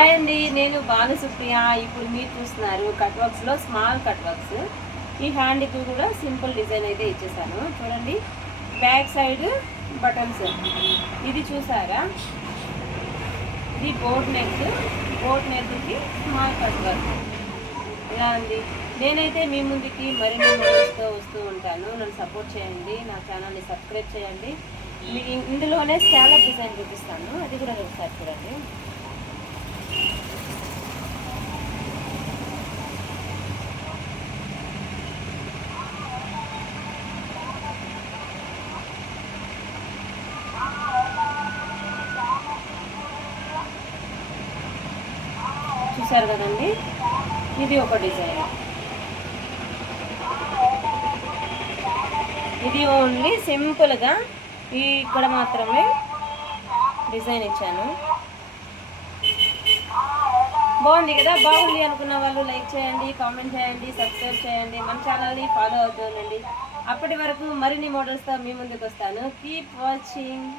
Hi అండి, నేను బాలసుప్రియ. ఇప్పుడు మీరు చూస్తున్నారు కట్ వర్క్స్లో స్మాల్ కట్ వర్క్స్. ఈ హ్యాండ్కి కూడా సింపుల్ డిజైన్ అయితే ఇచ్చేసాను చూడండి. బ్యాక్ సైడ్ బటన్స్ ఇది చూసారా, ఇది బోట్ నెక్కి స్మాల్ కట్ వర్క్ ఇలా ఉంది. నేనైతే మీ ముందుకి మరిన్ని మోడల్స్తో వస్తూ ఉంటాను. నన్ను సపోర్ట్ చేయండి, నా ఛానల్ని సబ్స్క్రైబ్ చేయండి. మీకు ఇందులోనే స్కాలప్ డిజైన్ చూపిస్తాను, అది కూడా ఒకసారి చూడండి. చూసారు కదండి, ఇది ఒక డిజైన్. ఇది ఓన్లీ సింపుల్గా ఇక్కడ మాత్రమే డిజైన్ ఇచ్చాను. బాగుంది కదా, బాగుంది అనుకున్న వాళ్ళు లైక్ చేయండి, కామెంట్ చేయండి, సబ్స్క్రైబ్ చేయండి, మన ఛానల్ని ఫాలో అవుతుండండి. అప్పటి వరకు మరిన్ని మోడల్స్తో మీ ముందుకు వస్తాను. Keep watching.